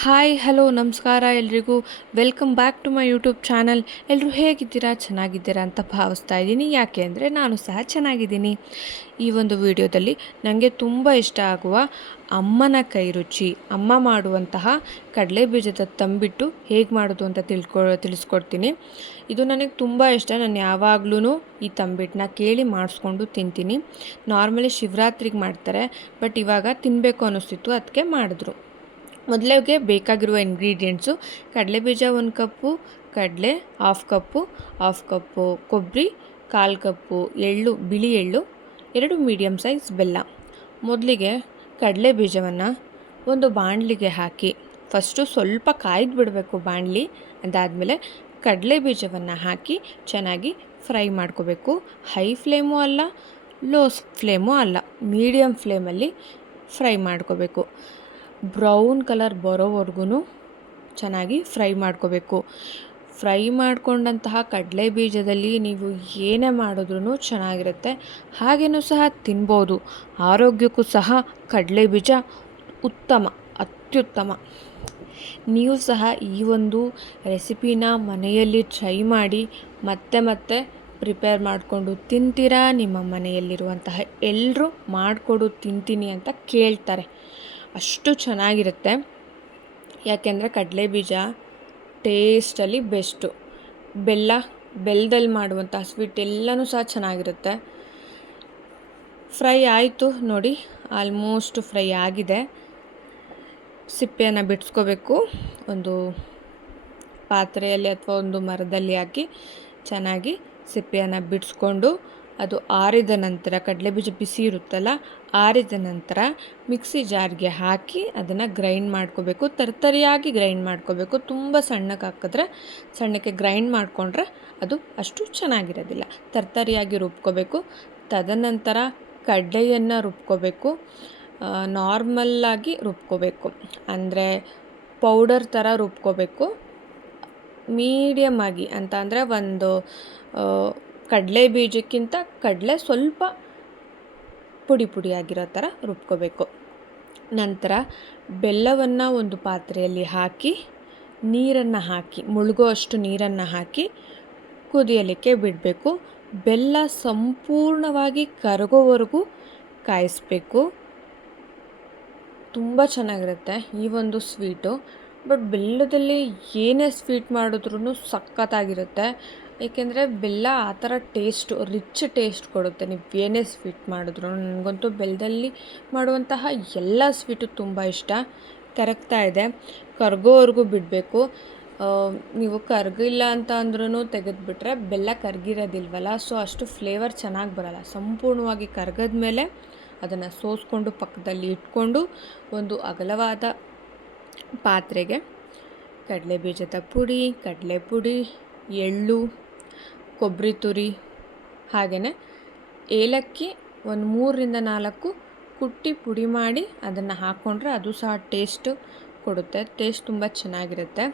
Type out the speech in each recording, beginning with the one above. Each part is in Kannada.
ಹಾಯ್ ಹಲೋ ನಮಸ್ಕಾರ ಎಲ್ರಿಗೂ. Welcome back to my YouTube channel. ಎಲ್ಲರೂ ಹೇಗಿದ್ದೀರಾ, ಚೆನ್ನಾಗಿದ್ದೀರಾ ಅಂತ ಭಾವಿಸ್ತಾ ಇದ್ದೀನಿ. ಯಾಕೆ ಅಂದರೆ ನಾನು ಸಹ ಚೆನ್ನಾಗಿದ್ದೀನಿ. ಈ ಒಂದು ವಿಡಿಯೋದಲ್ಲಿ ನನಗೆ ತುಂಬ ಇಷ್ಟ ಆಗುವ ಅಮ್ಮನ ಕೈ ರುಚಿ, ಅಮ್ಮ ಮಾಡುವಂತಹ ಕಡಲೆ ಬೀಜದ ತಂಬಿಟ್ಟು ಹೇಗೆ ಮಾಡೋದು ಅಂತ ತಿಳಿಸ್ಕೊಡ್ತೀನಿ. ಇದು ನನಗೆ ತುಂಬ ಇಷ್ಟ. ನಾನು ಯಾವಾಗಲೂ ಈ ತಂಬಿಟ್ಟನ್ನ ಕೇಳಿ ಮಾಡಿಸ್ಕೊಂಡು ತಿಂತೀನಿ. ನಾರ್ಮಲಿ ಶಿವರಾತ್ರಿಗೆ ಮಾಡ್ತಾರೆ, ಬಟ್ ಇವಾಗ ತಿನ್ನಬೇಕು ಅನ್ನಿಸ್ತಿತ್ತು, ಅದಕ್ಕೆ ಮಾಡಿದ್ರು. ಮೊದಲಿಗೆ ಬೇಕಾಗಿರುವ ಇಂಗ್ರೀಡಿಯೆಂಟ್ಸು: ಕಡಲೆಬೀಜ 1 ಕಪ್ಪು, ಕಡಲೆ ಹಾಫ್ ಕಪ್ಪು ಕೊಬ್ಬರಿ 1/4 ಕಪ್ಪು, ಎಳ್ಳು, ಬಿಳಿ ಎಳ್ಳು 2 ಮೀಡಿಯಮ್ ಸೈಜ್ ಬೆಲ್ಲ. ಮೊದಲಿಗೆ ಕಡಲೆ ಬೀಜವನ್ನು ಒಂದು ಬಾಣಲಿಗೆ ಹಾಕಿ ಫಸ್ಟು ಸ್ವಲ್ಪ ಕಾಯ್ದು ಬಿಡಬೇಕು ಬಾಣಲಿ. ಅದಾದಮೇಲೆ ಕಡಲೆ ಬೀಜವನ್ನು ಹಾಕಿ ಚೆನ್ನಾಗಿ ಫ್ರೈ ಮಾಡ್ಕೋಬೇಕು. ಹೈ ಫ್ಲೇಮು ಅಲ್ಲ, ಲೋ ಫ್ಲೇಮು ಅಲ್ಲ, ಮೀಡಿಯಮ್ ಫ್ಲೇಮಲ್ಲಿ ಫ್ರೈ ಮಾಡ್ಕೋಬೇಕು. ಬ್ರೌನ್ ಕಲರ್ ಬರೋವರೆಗೂ ಚೆನ್ನಾಗಿ ಫ್ರೈ ಮಾಡ್ಕೋಬೇಕು. ಫ್ರೈ ಮಾಡ್ಕೊಂಡಂತಹ ಕಡಲೆ ಬೀಜದಲ್ಲಿ ನೀವು ಏನೇ ಮಾಡಿದ್ರೂ ಚೆನ್ನಾಗಿರುತ್ತೆ. ಹಾಗೇನೂ ಸಹ ತಿನ್ಬೋದು. ಆರೋಗ್ಯಕ್ಕೂ ಸಹ ಕಡಲೆ ಬೀಜ ಉತ್ತಮ, ಅತ್ಯುತ್ತಮ. ನೀವು ಸಹ ಈ ಒಂದು ರೆಸಿಪಿನ ಮನೆಯಲ್ಲಿ ಟ್ರೈ ಮಾಡಿ ಮತ್ತೆ ಮತ್ತೆ ಪ್ರಿಪೇರ್ ಮಾಡಿಕೊಂಡು ತಿಂತೀರಾ. ನಿಮ್ಮ ಮನೆಯಲ್ಲಿರುವಂತಹ ಎಲ್ಲರೂ ಮಾಡಿಕೊಡು ತಿಂತೀನಿ ಅಂತ ಕೇಳ್ತಾರೆ. ಅಷ್ಟು ಚೆನ್ನಾಗಿರುತ್ತೆ. ಯಾಕೆಂದರೆ ಕಡಲೆ ಬೀಜ ಟೇಸ್ಟಲ್ಲಿ ಬೆಸ್ಟು. ಬೆಲ್ಲದಲ್ಲಿ ಮಾಡುವಂತಹ ಸ್ವೀಟ್ ಎಲ್ಲನೂ ಸಹ ಚೆನ್ನಾಗಿರುತ್ತೆ. ಫ್ರೈ ಆಯಿತು ನೋಡಿ, ಆಲ್ಮೋಸ್ಟ್ ಫ್ರೈ ಆಗಿದೆ. ಸಿಪ್ಪೆಯನ್ನು ಬಿಡಿಸ್ಕೋಬೇಕು. ಒಂದು ಪಾತ್ರೆಯಲ್ಲಿ ಅಥವಾ ಒಂದು ಮರದಲ್ಲಿ ಹಾಕಿ ಚೆನ್ನಾಗಿ ಸಿಪ್ಪೆಯನ್ನು ಬಿಡಿಸ್ಕೊಂಡು, ಅದು ಆರಿದ ನಂತರ, ಕಡಲೆಬೀಜ ಬಿಸಿ ಇರುತ್ತಲ್ಲ, ಆರಿದ ನಂತರ ಮಿಕ್ಸಿ ಜಾರ್ಗೆ ಹಾಕಿ ಅದನ್ನು ಗ್ರೈಂಡ್ ಮಾಡ್ಕೋಬೇಕು. ತರ್ತರಿಯಾಗಿ ಗ್ರೈಂಡ್ ಮಾಡ್ಕೋಬೇಕು. ತುಂಬ ಸಣ್ಣಕ್ಕೆ ಹಾಕಿದ್ರೆ, ಸಣ್ಣಕ್ಕೆ ಗ್ರೈಂಡ್ ಮಾಡಿಕೊಂಡ್ರೆ ಅದು ಅಷ್ಟು ಚೆನ್ನಾಗಿರೋದಿಲ್ಲ. ತರ್ತರಿಯಾಗಿ ರುಬ್ಕೋಬೇಕು. ತದನಂತರ ಕಡಲೆಯನ್ನು ರುಬ್ಕೋಬೇಕು. ನಾರ್ಮಲ್ಲಾಗಿ ರುಬ್ಕೋಬೇಕು, ಅಂದರೆ ಪೌಡರ್ ಥರ ರುಬ್ಕೋಬೇಕು. ಮೀಡಿಯಮ್ ಆಗಿ ಅಂತ ಅಂದರೆ ಒಂದು ಕಡಲೆ ಬೀಜಕ್ಕಿಂತ ಕಡಲೆ ಸ್ವಲ್ಪ ಪುಡಿಯಾಗಿರೋ ಥರ ರುಬ್ಕೋಬೇಕು. ನಂತರ ಬೆಲ್ಲವನ್ನು ಒಂದು ಪಾತ್ರೆಯಲ್ಲಿ ಹಾಕಿ ನೀರನ್ನು ಹಾಕಿ, ಮುಳುಗೋ ಅಷ್ಟು ನೀರನ್ನು ಹಾಕಿ ಕುದಿಯಲಿಕ್ಕೆ ಬಿಡಬೇಕು. ಬೆಲ್ಲ ಸಂಪೂರ್ಣವಾಗಿ ಕರಗೋವರೆಗೂ ಕಾಯಿಸಬೇಕು. ತುಂಬ ಚೆನ್ನಾಗಿರುತ್ತೆ ಈ ಒಂದು ಸ್ವೀಟು. ಬಟ್ ಬೆಲ್ಲದಲ್ಲಿ ಏನೇ ಸ್ವೀಟ್ ಮಾಡಿದ್ರೂ ಸಖತ್ತಾಗಿರುತ್ತೆ. ಏಕೆಂದರೆ ಬೆಲ್ಲ ಆ ಥರ ಟೇಸ್ಟು, ರಿಚ್ ಟೇಸ್ಟ್ ಕೊಡುತ್ತೆ. ನೀವು ಏನೇ ಸ್ವೀಟ್ ಮಾಡಿದ್ರು. ನನಗಂತೂ ಬೆಲ್ಲದಲ್ಲಿ ಮಾಡುವಂತಹ ಎಲ್ಲ ಸ್ವೀಟು ತುಂಬ ಇಷ್ಟ. ಕರಗ್ತಾ ಇದೆ, ಕರಗೋವರೆಗೂ ಬಿಡಬೇಕು. ನೀವು ಕರಗಿಲ್ಲ ಅಂತ ಅಂದ್ರೂ ತೆಗೆದುಬಿಟ್ರೆ ಬೆಲ್ಲ ಕರಗಿರೋದಿಲ್ವಲ್ಲ, ಸೊ ಅಷ್ಟು ಫ್ಲೇವರ್ ಚೆನ್ನಾಗಿ ಬರೋಲ್ಲ. ಸಂಪೂರ್ಣವಾಗಿ ಕರಗಿದ ಮೇಲೆ ಅದನ್ನು ಸೋಸ್ಕೊಂಡು ಪಕ್ಕದಲ್ಲಿ ಇಟ್ಕೊಂಡು ಒಂದು ಅಗಲವಾದ ಪಾತ್ರೆಗೆ ಕಡಲೆ ಬೀಜದ ಪುಡಿ, ಕಡಲೆ ಪುಡಿ, ಎಳ್ಳು, ಕೊಬ್ಬರಿ ತುರಿ, ಹಾಗೆಯೇ ಏಲಕ್ಕಿ ಒಂದು 3-4 ಕುಟ್ಟಿ ಪುಡಿ ಮಾಡಿ ಅದನ್ನು ಹಾಕ್ಕೊಂಡ್ರೆ ಅದು ಸಹ ಟೇಸ್ಟು ಕೊಡುತ್ತೆ. ಟೇಸ್ಟ್ ತುಂಬ ಚೆನ್ನಾಗಿರುತ್ತೆ.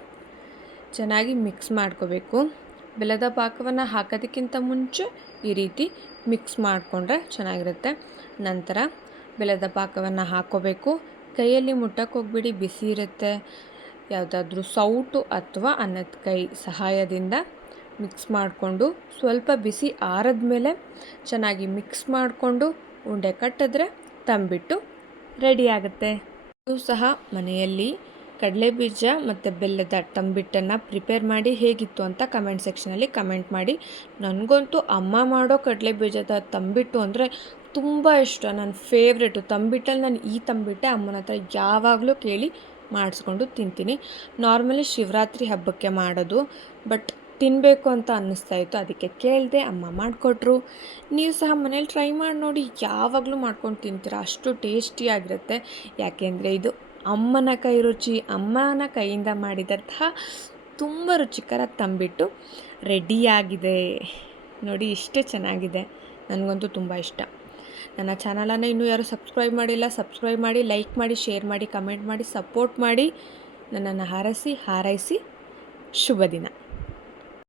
ಚೆನ್ನಾಗಿ ಮಿಕ್ಸ್ ಮಾಡ್ಕೋಬೇಕು. ಬೆಲ್ಲದ ಪಾಕವನ್ನು ಹಾಕೋದಕ್ಕಿಂತ ಮುಂಚೆ ಈ ರೀತಿ ಮಿಕ್ಸ್ ಮಾಡಿಕೊಂಡ್ರೆ ಚೆನ್ನಾಗಿರುತ್ತೆ. ನಂತರ ಬೆಲ್ಲದ ಪಾಕವನ್ನು ಹಾಕ್ಕೋಬೇಕು. ಕೈಯಲ್ಲಿ ಮುಟ್ಟಕ್ಕೆ ಹೋಗ್ಬಿಡಿ, ಬಿಸಿ ಇರುತ್ತೆ. ಯಾವುದಾದ್ರೂ ಸೌಟು ಅಥವಾ ಅನ್ನದ ಕೈ ಸಹಾಯದಿಂದ ಮಿಕ್ಸ್ ಮಾಡಿಕೊಂಡು, ಸ್ವಲ್ಪ ಬಿಸಿ ಆರಿದ ಮೇಲೆ ಚೆನ್ನಾಗಿ ಮಿಕ್ಸ್ ಮಾಡಿಕೊಂಡು ಉಂಡೆ ಕಟ್ಟಿದ್ರೆ ತಂಬಿಟ್ಟು ರೆಡಿ ಆಗುತ್ತೆ. ನೀವು ಸಹ ಮನೆಯಲ್ಲಿ ಕಡಲೆ ಬೀಜ ಮತ್ತು ಬೆಲ್ಲದ ತಂಬಿಟ್ಟನ್ನು ಪ್ರಿಪೇರ್ ಮಾಡಿ ಹೇಗಿತ್ತು ಅಂತ ಕಮೆಂಟ್ ಸೆಕ್ಷನಲ್ಲಿ ಕಮೆಂಟ್ ಮಾಡಿ. ನನಗಂತೂ ಅಮ್ಮ ಮಾಡೋ ಕಡಲೆ ಬೀಜದ ತಂಬಿಟ್ಟು ಅಂದರೆ ತುಂಬ ಇಷ್ಟ. ನನ್ನ ಫೇವ್ರೆಟು ತಂಬಿಟ್ಟಲ್ಲಿ ನಾನು ಈ ತಂಬಿಟ್ಟೆ ಅಮ್ಮನ ಹತ್ರ ಯಾವಾಗಲೂ ಕೇಳಿ ಮಾಡಿಸ್ಕೊಂಡು ತಿಂತೀನಿ. ನಾರ್ಮಲಿ ಶಿವರಾತ್ರಿ ಹಬ್ಬಕ್ಕೆ ಮಾಡೋದು, ಬಟ್ ತಿನ್ನಬೇಕು ಅಂತ ಅನ್ನಿಸ್ತಾ ಇತ್ತು, ಅದಕ್ಕೆ ಕೇಳಿದೆ, ಅಮ್ಮ ಮಾಡಿಕೊಟ್ರು. ನೀವು ಸಹ ಮನೇಲಿ ಟ್ರೈ ಮಾಡಿ ನೋಡಿ. ಯಾವಾಗಲೂ ಮಾಡ್ಕೊಂಡು ತಿಂತೀರ, ಅಷ್ಟು ಟೇಸ್ಟಿಯಾಗಿರುತ್ತೆ. ಯಾಕೆಂದರೆ ಇದು ಅಮ್ಮನ ಕೈ ರುಚಿ. ಅಮ್ಮನ ಕೈಯಿಂದ ಮಾಡಿದಂತಹ ತುಂಬ ರುಚಿಕರ ತಂಬಿಟ್ಟು ರೆಡಿಯಾಗಿದೆ ನೋಡಿ. ಇಷ್ಟು ಚೆನ್ನಾಗಿದೆ, ನನಗಂತೂ ತುಂಬ ಇಷ್ಟ. ನನ್ನ ಚಾನಲನ್ನು ಇನ್ನೂ ಯಾರು ಸಬ್ಸ್ಕ್ರೈಬ್ ಮಾಡಿಲ್ಲ, ಸಬ್ಸ್ಕ್ರೈಬ್ ಮಾಡಿ, ಲೈಕ್ ಮಾಡಿ, ಶೇರ್ ಮಾಡಿ, ಕಮೆಂಟ್ ಮಾಡಿ, ಸಪೋರ್ಟ್ ಮಾಡಿ. ನನ್ನನ್ನು ಹಾರೈಸಿ ಶುಭ ದಿನ.